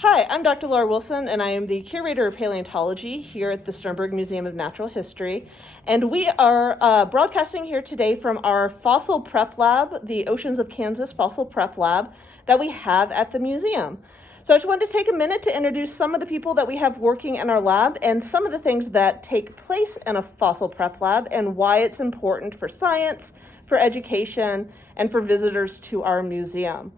Hi, I'm Dr. Laura Wilson, and I am the curator of paleontology here at the Sternberg Museum of Natural History. And we are broadcasting here today from our fossil prep lab, the Oceans of Kansas Fossil Prep Lab, that we have at the museum. So I just wanted to take a minute to introduce some of the people that we have working in our lab and some of the things that take place in a fossil prep lab and why it's important for science, for education, and for visitors to our museum.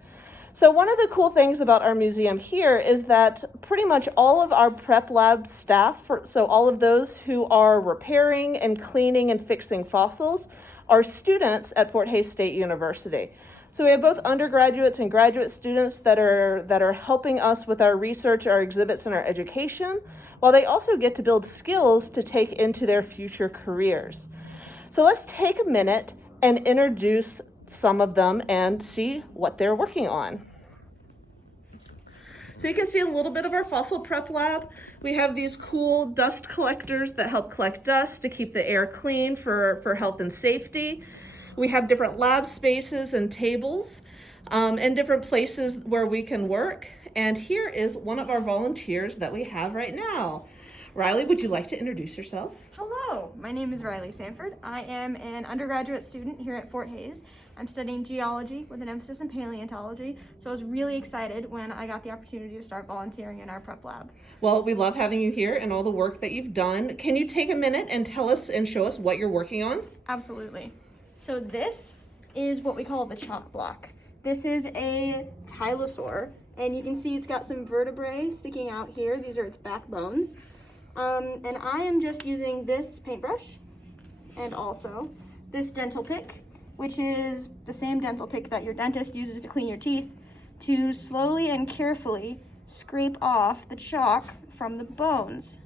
So one of the cool things about our museum here is that pretty much all of our prep lab staff, so all of those who are repairing and cleaning and fixing fossils, are students at Fort Hays State University. So we have both undergraduates and graduate students that are helping us with our research, our exhibits, and our education, while they also get to build skills to take into their future careers. So let's take a minute and introduce some of them and see what they're working on. So you can see a little bit of our fossil prep lab. We have these cool dust collectors that help collect dust to keep the air clean for health and safety. We have different lab spaces and tables and different places where we can work. And here is one of our volunteers that we have right now. Riley, would you like to introduce yourself? Hello, my name is Riley Sanford. I am an undergraduate student here at Fort Hays. I'm studying geology with an emphasis in paleontology, so I was really excited when I got the opportunity to start volunteering in our prep lab. Well, we love having you here and all the work that you've done. Can you take a minute and tell us and show us what you're working on? Absolutely. So this is what we call the chalk block. This is a tylosaur, and you can see it's got some vertebrae sticking out here. These are its backbones. And I am just using this paintbrush and also this dental pick, which is the same dental pick that your dentist uses to clean your teeth, to slowly and carefully scrape off the chalk from the bones.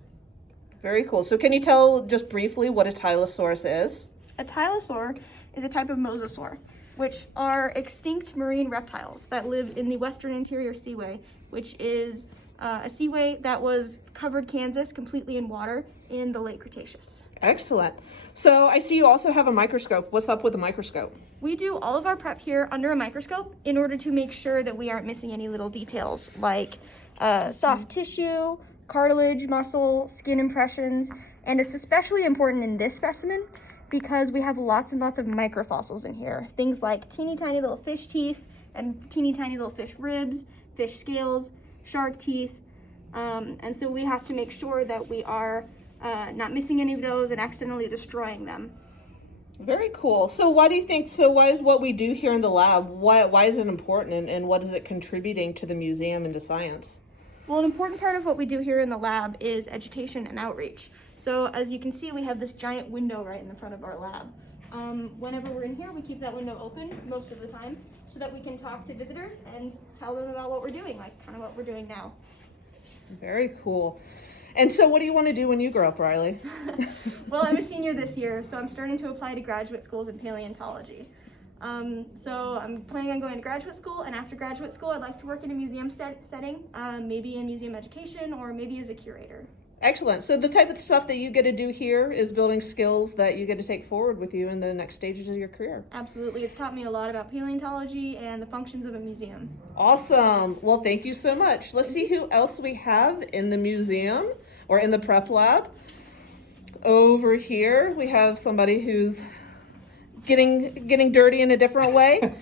Very cool. So can you tell just briefly what a tylosaurus is? A tylosaur is a type of mosasaur, which are extinct marine reptiles that live in the western interior seaway, which is a seaway that was covered Kansas completely in water in the late Cretaceous. Excellent. So I see you also have a microscope. What's up with the microscope? We do all of our prep here under a microscope in order to make sure that we aren't missing any little details like soft tissue, cartilage, muscle, skin impressions, and it's especially important in this specimen because we have lots and lots of microfossils in here. Things like teeny tiny little fish teeth and teeny tiny little fish ribs, fish scales, shark teeth, and so we have to make sure that we are not missing any of those and accidentally destroying them. Very cool. So why is what we do here in the lab, why is it important and what is it contributing to the museum and to science? Well, an important part of what we do here in the lab is education and outreach. So as you can see, we have this giant window right in the front of our lab. Whenever we're in here, we keep that window open most of the time so that we can talk to visitors and tell them about what we're doing, like kind of what we're doing now. Very cool. And so what do you want to do when you grow up, Riley? Well, I'm a senior this year, so I'm starting to apply to graduate schools in paleontology. So I'm planning on going to graduate school, and after graduate school, I'd like to work in a museum setting, maybe in museum education or maybe as a curator. Excellent. So the type of stuff that you get to do here is building skills that you get to take forward with you in the next stages of your career. Absolutely. It's taught me a lot about paleontology and the functions of a museum. Awesome. Well, thank you so much. Let's see who else we have in the museum or in the prep lab. Over here, we have somebody who's getting dirty in a different way.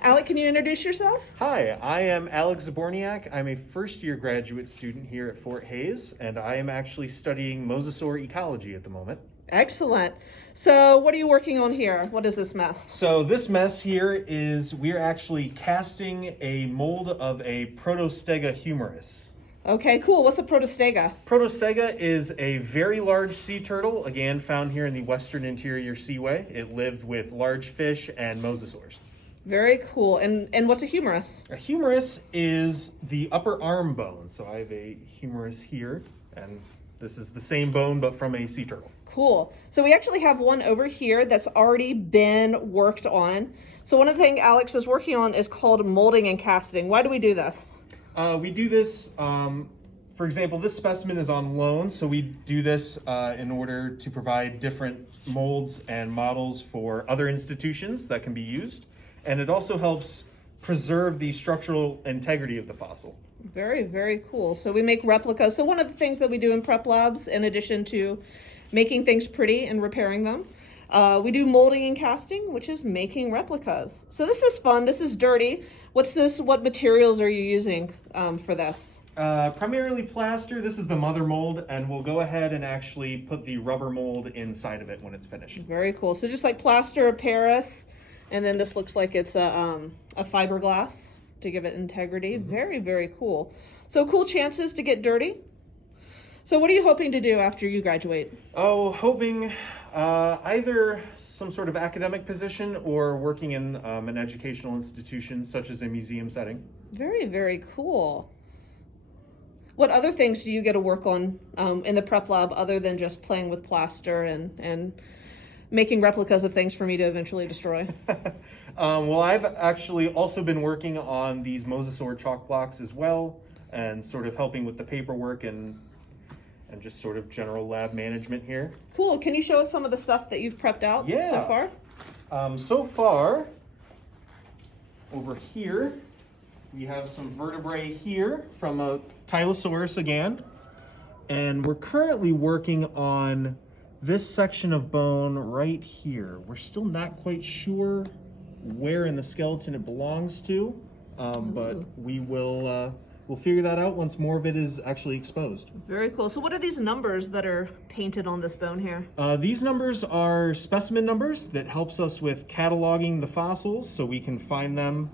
Alec, can you introduce yourself? Hi, I am Alex Zaborniak. I'm a first-year graduate student here at Fort Hays, and I am actually studying mosasaur ecology at the moment. Excellent. So what are you working on here? What is this mess? So this mess here is we're actually casting a mold of a Protostega humerus. Okay, cool. What's a protostega? Protostega is a very large sea turtle, again found here in the western interior seaway. It lived with large fish and mosasaurs. Very cool. And what's a humerus? A humerus is the upper arm bone. So I have a humerus here, and this is the same bone but from a sea turtle. Cool. So we actually have one over here that's already been worked on. So one of the things Alex is working on is called molding and casting. Why do we do this? We do this, for example, this specimen is on loan, so we do this in order to provide different molds and models for other institutions that can be used. And it also helps preserve the structural integrity of the fossil. Very, very cool. So we make replicas. So one of the things that we do in prep labs, in addition to making things pretty and repairing them, we do molding and casting, which is making replicas. So this is fun. This is dirty. What's this? What materials are you using for this? Primarily plaster. This is the mother mold, and we'll go ahead and actually put the rubber mold inside of it when it's finished. Very cool. So just like plaster of Paris, and then this looks like it's a fiberglass to give it integrity. Mm-hmm. Very, very cool. So cool chances to get dirty. So what are you hoping to do after you graduate? Oh, hoping either some sort of academic position or working in an educational institution such as a museum setting. Very, very cool. What other things do you get to work on in the prep lab other than just playing with plaster and making replicas of things for me to eventually destroy? Well, I've actually also been working on these mosasaur chalk blocks as well, and sort of helping with the paperwork and just sort of general lab management here. Cool. Can you show us some of the stuff that you've prepped out so far? So far, over here, we have some vertebrae here from a Tylosaurus again, and we're currently working on this section of bone right here. We're still not quite sure where in the skeleton it belongs to, but we'll figure that out once more of it is actually exposed. Very cool. So what are these numbers that are painted on this bone here? These numbers are specimen numbers that helps us with cataloging the fossils so we can find them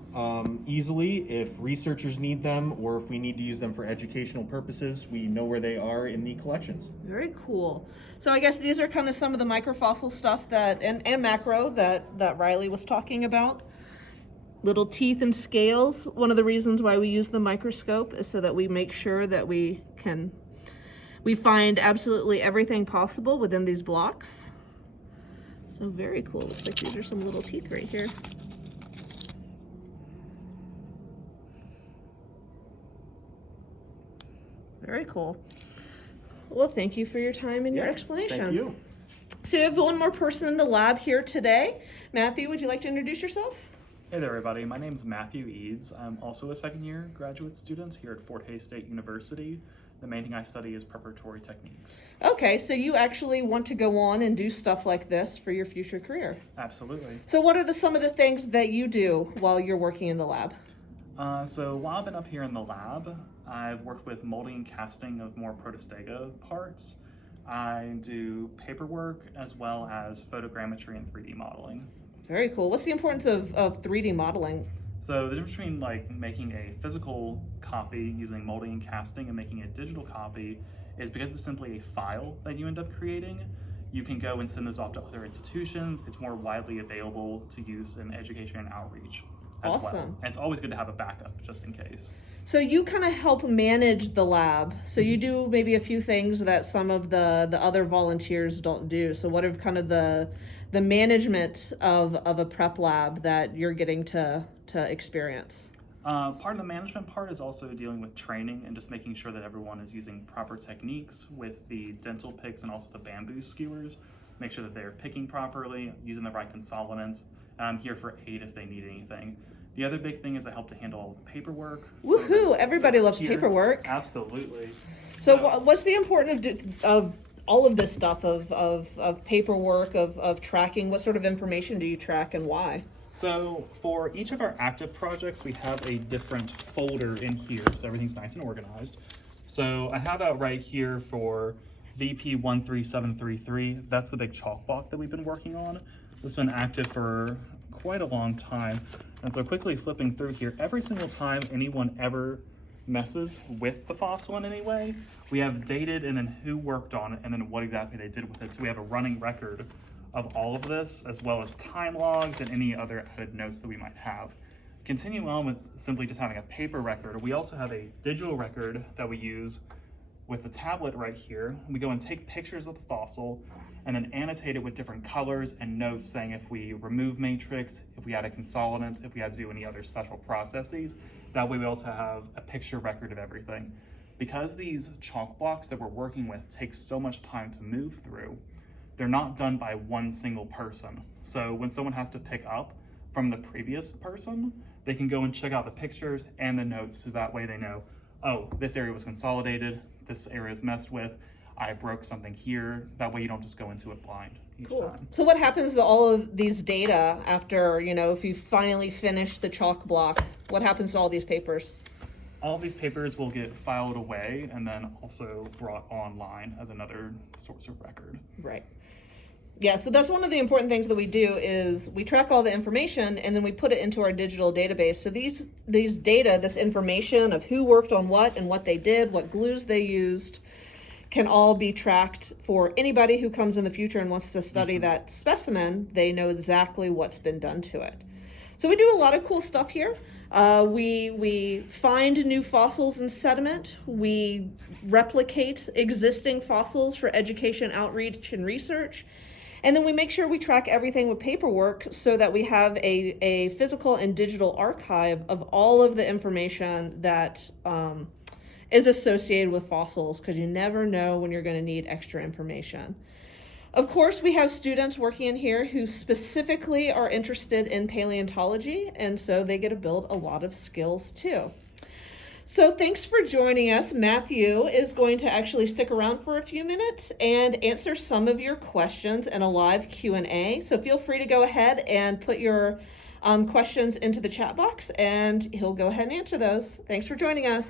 easily if researchers need them, or if we need to use them for educational purposes, we know where they are in the collections. Very cool. So I guess these are kind of some of the microfossil stuff that and macro that Riley was talking about. Little teeth and scales. One of the reasons why we use the microscope is so that we make sure that we find absolutely everything possible within these blocks. So very cool. Looks like these are some little teeth right here. Very cool. Well, thank you for your time and your explanation. Thank you. So we have one more person in the lab here today. Matthew, would you like to introduce yourself? Hey there, everybody. My name is Matthew Eads. I'm also a second-year graduate student here at Fort Hays State University. The main thing I study is preparatory techniques. Okay, so you actually want to go on and do stuff like this for your future career. Absolutely. So what are some of the things that you do while you're working in the lab? So while I've been up here in the lab, I've worked with molding and casting of more protostega parts. I do paperwork as well as photogrammetry and 3D modeling. Very cool. What's the importance of 3D modeling? So the difference between like making a physical copy using molding and casting and making a digital copy is because it's simply a file that you end up creating. You can go and send those off to other institutions. It's more widely available to use in education and outreach as well. Awesome. And it's always good to have a backup just in case. So you kind of help manage the lab. So you do maybe a few things that some of the other volunteers don't do. So what are kind of the management of a prep lab that you're getting to experience? Part of the management part is also dealing with training and just making sure that everyone is using proper techniques with the dental picks and also the bamboo skewers. Make sure that they're picking properly, using the right consolidants. And I'm here for aid if they need anything. The other big thing is I help to handle all the paperwork. Woohoo! Everybody loves paperwork. Absolutely. So what's the importance of all of this stuff of paperwork, of tracking? What sort of information do you track and why? So for each of our active projects, we have a different folder in here, so everything's nice and organized. So I have out right here for VP 13733. That's the big chalk block that we've been working on. It's been active for quite a long time. And so quickly flipping through here, every single time anyone ever messes with the fossil in any way, we have dated and then who worked on it and then what exactly they did with it. So we have a running record of all of this, as well as time logs and any other added notes that we might have. Continue on with simply just having a paper record. We also have a digital record that we use with the tablet right here. We go and take pictures of the fossil and then annotate it with different colors and notes saying if we remove matrix, if we add a consolidant, if we had to do any other special processes. That way we also have a picture record of everything. Because these chalk blocks that we're working with take so much time to move through, they're not done by one single person. So when someone has to pick up from the previous person, they can go and check out the pictures and the notes, so that way they know, oh, this area was consolidated, this area is messed with, I broke something here. That way you don't just go into it blind each time. So what happens to all of these data after, if you finally finish the chalk block? What happens to all these papers? All of these papers will get filed away and then also brought online as another source of record. Right. Yeah, so that's one of the important things that we do is we track all the information and then we put it into our digital database. So these data, this information of who worked on what and what they did, what glues they used, can all be tracked for anybody who comes in the future and wants to study that specimen. They know exactly what's been done to it. So we do a lot of cool stuff here. We find new fossils in sediment. We replicate existing fossils for education, outreach, and research. And then we make sure we track everything with paperwork so that we have a physical and digital archive of all of the information that is associated with fossils, because you never know when you're going to need extra information. Of course, we have students working in here who specifically are interested in paleontology, and so they get to build a lot of skills too. So thanks for joining us. Matthew is going to actually stick around for a few minutes and answer some of your questions in a live Q&A. So feel free to go ahead and put your questions into the chat box, and he'll go ahead and answer those. Thanks for joining us.